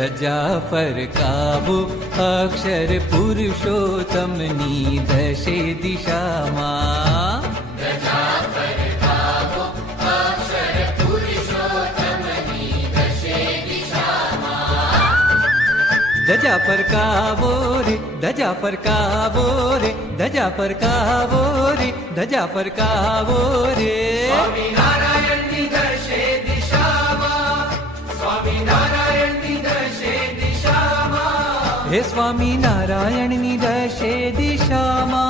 जाफर काबु अक्षर पुरुषोत्तमनी दशे दिशा मा। धजा कावोरे धजावो रे धजा दजा पर कावो रे। हे स्वामी नारायणनि दशे दिशामा